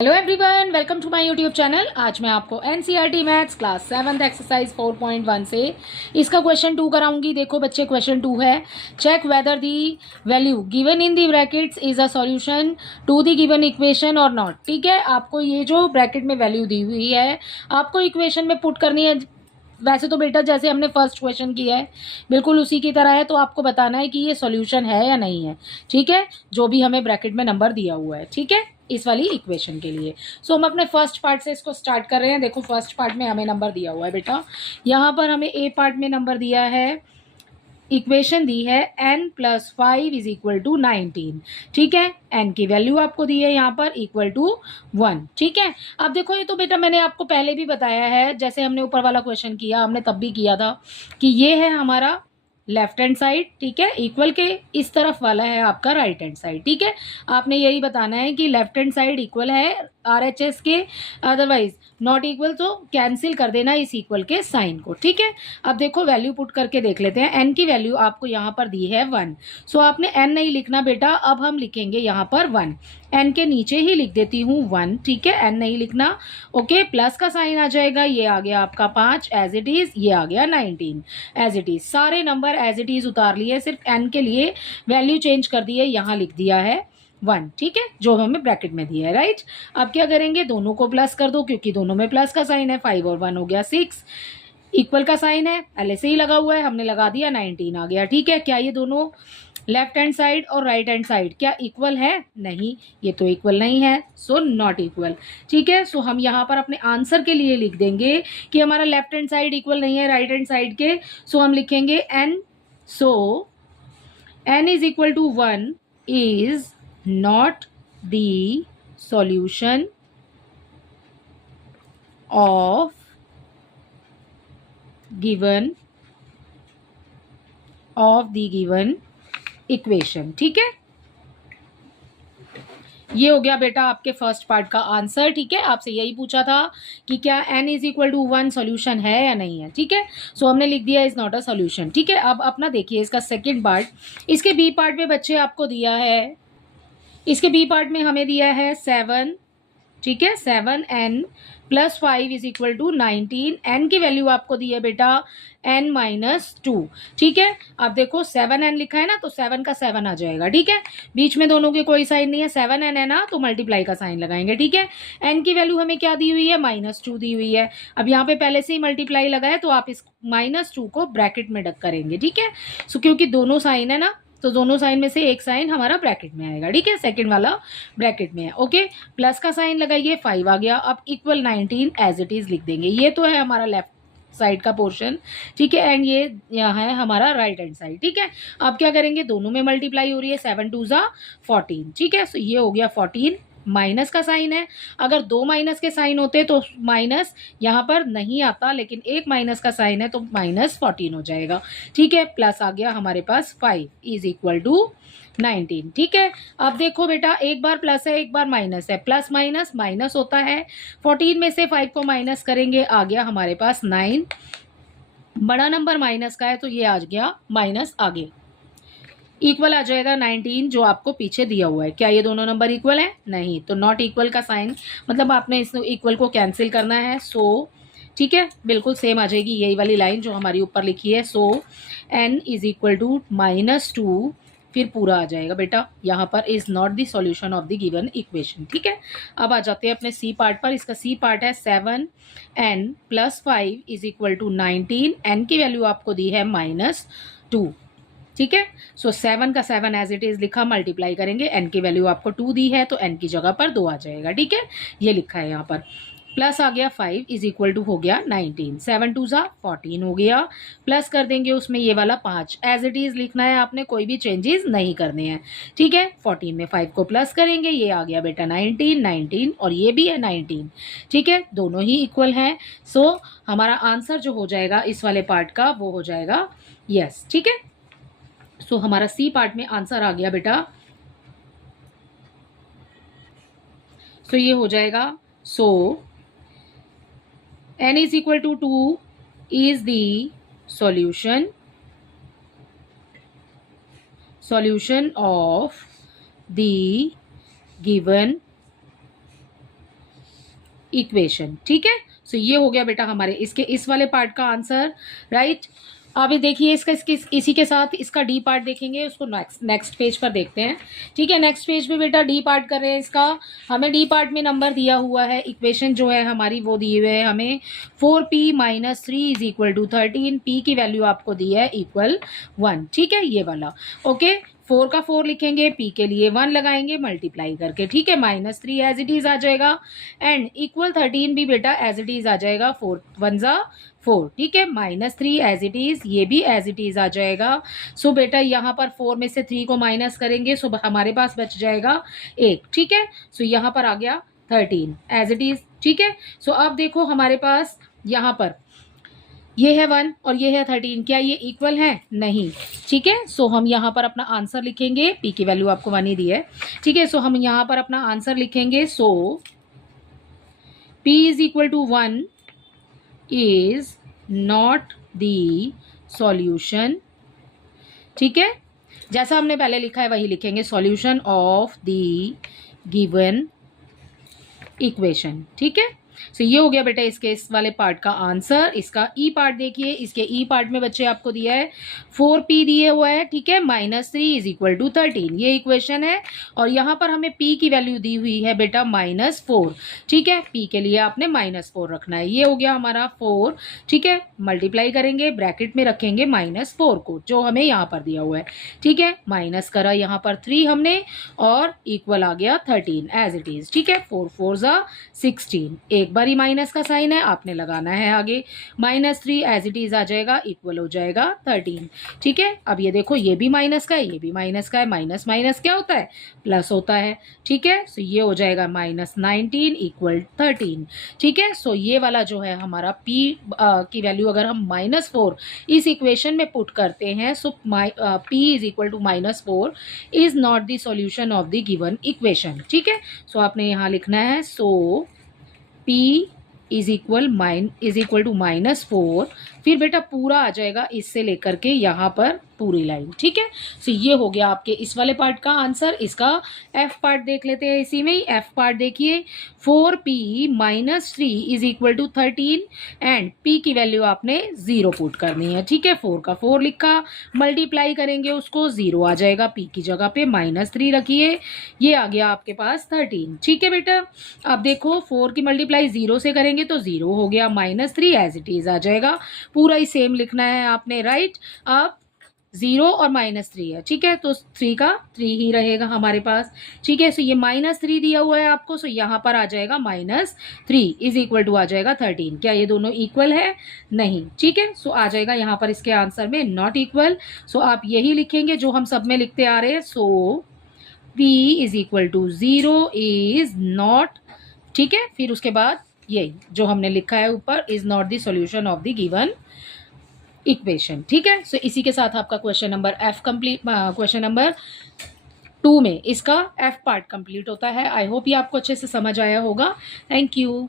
Hello everyone, welcome to my YouTube channel. आज मैं आपको NCERT maths class 7th exercise 4.1 से इसका क्वेश्चन 2 कराऊंगी। देखो बच्चे, क्वेश्चन 2 है, check whether the value given in the brackets is a solution to the given equation और not. ठीक है, आपको ये जो ब्रैकेट में वैल्यू दी हुई है आपको इक्वेशन में पुट करनी है। वैसे तो बेटा जैसे हमने फर्स्ट क्वेश्चन किया है बिल्कुल उसी की तरह है, तो आपको बताना है कि ये सॉल्यूशन है या नहीं है। ठीक है, जो भी हमें ब्रैकेट में नंबर दिया हुआ है, ठीक है, इस वाली इक्वेशन के लिए। सो हम अपने फर्स्ट पार्ट से इसको स्टार्ट कर रहे हैं। देखो फर्स्ट पार्ट में हमें नंबर दिया हुआ है बेटा, यहाँ पर हमें ए पार्ट में नंबर दिया है, इक्वेशन दी है n+5 = 19। ठीक है, n की वैल्यू आपको दी है यहाँ पर =1। ठीक है, अब देखो ये तो बेटा मैंने आपको पहले भी बताया है, जैसे हमने ऊपर वाला क्वेश्चन किया हमने तब भी किया था कि ये है हमारा लेफ्ट हैंड साइड, ठीक है, इक्वल के इस तरफ वाला है आपका राइट हैंड साइड। ठीक है, आपने यही बताना है कि लेफ्ट हैंड साइड इक्वल है RHS के, अदरवाइज नॉट इक्वल तो कैंसिल कर देना इस इक्वल के साइन को। ठीक है, अब देखो वैल्यू पुट करके देख लेते हैं। n की वैल्यू आपको यहाँ पर दी है 1। सो आपने n नहीं लिखना बेटा, अब हम लिखेंगे यहाँ पर 1। n के नीचे ही लिख देती हूँ 1। ठीक है, n नहीं लिखना। ओके, प्लस का साइन आ जाएगा, ये आ गया आपका 5 एज इट इज, ये आ गया 19 एज इट इज। सारे नंबर एज इट इज उतार लिए, सिर्फ n के लिए वैल्यू चेंज कर दी है, यहाँ लिख दिया है 1। ठीक है, जो हमें ब्रैकेट में दिया है, राइट। अब क्या करेंगे, दोनों को प्लस कर दो क्योंकि दोनों में प्लस का साइन है। 5 और 1 हो गया 6, इक्वल का साइन है, पहले से ही लगा हुआ है, हमने लगा दिया, 19 आ गया। ठीक है, क्या ये दोनों लेफ्ट हैंड साइड और राइट हैंड साइड क्या इक्वल है? नहीं, ये तो इक्वल नहीं है, सो नॉट इक्वल। ठीक है, सो हम यहाँ पर अपने आंसर के लिए लिख देंगे कि हमारा लेफ्ट हैंड साइड इक्वल नहीं है राइट हैंड साइड के। सो हम लिखेंगे n, so n =1 is not the solution of given equation. ठीक है, ये हो गया बेटा आपके फर्स्ट पार्ट का आंसर। ठीक है, आपसे यही पूछा था कि क्या n = 1 सॉल्यूशन है या नहीं है। ठीक है, सो हमने लिख दिया इज नॉट अ सॉल्यूशन। ठीक है, अब अपना देखिए इसका सेकंड पार्ट, इसके बी पार्ट में बच्चे आपको दिया है, इसके बी पार्ट में हमें दिया है 7। ठीक है, 7n+5 = 19। n की वैल्यू आपको दी है बेटा n-2। ठीक है, अब देखो 7n लिखा है ना, तो 7 का 7 आ जाएगा। ठीक है, बीच में दोनों के कोई साइन नहीं है, 7n है ना, तो मल्टीप्लाई का साइन लगाएंगे। ठीक है, n की वैल्यू हमें क्या दी हुई है, -2 दी हुई है। अब यहाँ पे पहले से ही मल्टीप्लाई लगा है, तो आप इस -2 को ब्रैकेट में डक करेंगे। ठीक है, सो क्योंकि दोनों साइन है ना, तो दोनों साइन में से एक साइन हमारा ब्रैकेट में आएगा। ठीक है, सेकंड वाला ब्रैकेट में है। ओके, प्लस का साइन लगाइए, 5 आ गया। अब =19 एज इट इज लिख देंगे। ये तो है हमारा लेफ्ट साइड का पोर्शन। ठीक है, एंड ये यहाँ है हमारा राइट हैंड साइड। ठीक है, अब क्या करेंगे, दोनों में मल्टीप्लाई हो रही है, 7 2 = 14। ठीक है, सो ये हो गया 14, माइनस का साइन है। अगर 2 माइनस के साइन होते तो माइनस यहाँ पर नहीं आता, लेकिन एक माइनस का साइन है तो -14 हो जाएगा। ठीक है, प्लस आ गया हमारे पास 5 = 19। ठीक है, अब देखो बेटा, एक बार प्लस है एक बार माइनस है, प्लस माइनस माइनस होता है। 14 में से 5 को माइनस करेंगे, आ गया हमारे पास 9। बड़ा नंबर माइनस का है तो ये आ गया माइनस आगे, इक्वल आ जाएगा 19 जो आपको पीछे दिया हुआ है। क्या ये दोनों नंबर इक्वल है? नहीं, तो नॉट इक्वल का साइन, मतलब आपने इस इक्वल को कैंसिल करना है। सो ठीक है, बिल्कुल सेम आ जाएगी यही वाली लाइन जो हमारी ऊपर लिखी है। सो n = -2, फिर पूरा आ जाएगा बेटा, यहाँ पर is not the solution of the given equation. ठीक है, अब आ जाते हैं अपने सी पार्ट पर। इसका सी पार्ट है 7n+5 = 19। n की वैल्यू आपको दी है -2। ठीक है, सो 7 का 7 एज इट इज लिखा, मल्टीप्लाई करेंगे, n की वैल्यू आपको 2 दी है तो n की जगह पर 2 आ जाएगा। ठीक है, ये लिखा है यहाँ पर, प्लस आ गया 5 = हो गया 19, 7 2 = 14 हो गया, प्लस कर देंगे उसमें ये वाला 5, एज इट इज लिखना है आपने, कोई भी चेंजेस नहीं करने हैं। ठीक है, 14 में 5 को प्लस करेंगे, ये आ गया बेटा 19, 19 और ये भी है 19। ठीक है, दोनों ही इक्वल हैं। सो हमारा आंसर जो हो जाएगा इस वाले पार्ट का वो हो जाएगा यस। ठीक है, सो हमारा सी पार्ट में आंसर आ गया बेटा। सो ये हो जाएगा, सो n = 2 is the solution of the given equation. ठीक है, सो ये हो गया बेटा हमारे इसके इस वाले पार्ट का आंसर, राइट। अब ये देखिए इसका इसी के साथ इसका डी पार्ट देखेंगे, उसको नेक्स्ट पेज पर देखते हैं। ठीक है, नेक्स्ट पेज पे बेटा डी पार्ट कर रहे हैं इसका। हमें डी पार्ट में नंबर दिया हुआ है, इक्वेशन जो है हमारी वो दी हुई है हमें 4p - 3 is equal to 13। p की वैल्यू आपको दी है इक्वल 1। ठीक है, ये वाला ओके। 4 का 4 लिखेंगे, p के लिए 1 लगाएंगे मल्टीप्लाई करके। ठीक है, -3 एज इट इज आ जाएगा एंड इक्वल 13 भी बेटा एज इट इज आ जाएगा, 4 1 जा 4। ठीक है, -3 एज इट इज, ये भी एज इट इज आ जाएगा। सो बेटा यहाँ पर 4 में से 3 को माइनस करेंगे, सो हमारे पास बच जाएगा 1। ठीक है, सो यहाँ पर आ गया 13 एज इट इज। ठीक है, सो अब देखो हमारे पास यहाँ पर ये है 1 और ये है 13, क्या ये इक्वल है? नहीं। ठीक है, सो हम यहाँ पर अपना आंसर लिखेंगे, p की वैल्यू आपको 1 ही दी है। ठीक है, सो हम यहाँ पर अपना आंसर लिखेंगे। So p is equal to 1 is not the solution। ठीक है, जैसा हमने पहले लिखा है वही लिखेंगे, solution of the given equation. ठीक है, सो ये हो गया बेटा इसके इस वाले पार्ट का आंसर। इसका ई पार्ट देखिए, इसके ई पार्ट में बच्चे आपको दिया है 4p दिए हुआ है। ठीक है, -3 इज इक्वल टू 13, ये इक्वेशन है और यहाँ पर हमें p की वैल्यू दी हुई है बेटा -4। ठीक है, p के लिए आपने -4 रखना है। ये हो गया हमारा 4। ठीक है, मल्टीप्लाई करेंगे, ब्रैकेट में रखेंगे -4 को जो हमें यहाँ पर दिया हुआ है। ठीक है, माइनस करा यहाँ पर 3 हमने और इक्वल आ गया 13 एज इट इज। ठीक है, 4 4 जा 16, एक बार ही माइनस का साइन है आपने लगाना है आगे, -3 एज इट इज आ जाएगा, इक्वल हो जाएगा 13। ठीक है, अब ये देखो ये भी माइनस का है, ये भी माइनस का है, माइनस माइनस क्या होता है? प्लस होता है। ठीक है, सो ये हो जाएगा -19 इक्वल 13। ठीक है, सो ये वाला जो है हमारा p की वैल्यू अगर हम -4 इस इक्वेशन में पुट करते हैं, so p is equal to -4 is not the solution of the given equation. ठीक है, सो आपने यहाँ लिखना है so p is equal to -4, फिर बेटा पूरा आ जाएगा इससे लेकर के यहाँ पर पूरी लाइन। ठीक है, सो ये हो गया आपके इस वाले पार्ट का आंसर। इसका एफ पार्ट देख लेते हैं इसी में ही। एफ पार्ट देखिए 4p - 3 is equal to 13 and p की वैल्यू आपने 0 पुट करनी है। ठीक है, 4 का 4 लिखा, मल्टीप्लाई करेंगे उसको 0 आ जाएगा, p की जगह पे -3 रखिए, ये आ गया आपके पास 13। ठीक है बेटा, अब देखो 4 की मल्टीप्लाई 0 से करेंगे तो 0 हो गया, -3 एज इट इज आ जाएगा, पूरा ही सेम लिखना है आपने, राइट। अब 0 और -3 है। ठीक है, तो 3 का 3 ही रहेगा हमारे पास। ठीक है, सो ये -3 दिया हुआ है आपको, सो यहाँ पर आ जाएगा -3 इज इक्वल टू आ जाएगा 13। क्या ये दोनों इक्वल है? नहीं। ठीक है, सो आ जाएगा यहाँ पर इसके आंसर में नॉट इक्वल। सो आप यही लिखेंगे जो हम सब में लिखते आ रहे हैं। So p is equal to 0 is not, ठीक है, फिर उसके बाद यही जो हमने लिखा है ऊपर, is not the solution of the given equation. ठीक है, सो इसी के साथ आपका question number F complete, question number 2 में इसका एफ पार्ट कंप्लीट होता है। आई होप ये आपको अच्छे से समझ आया होगा। Thank you.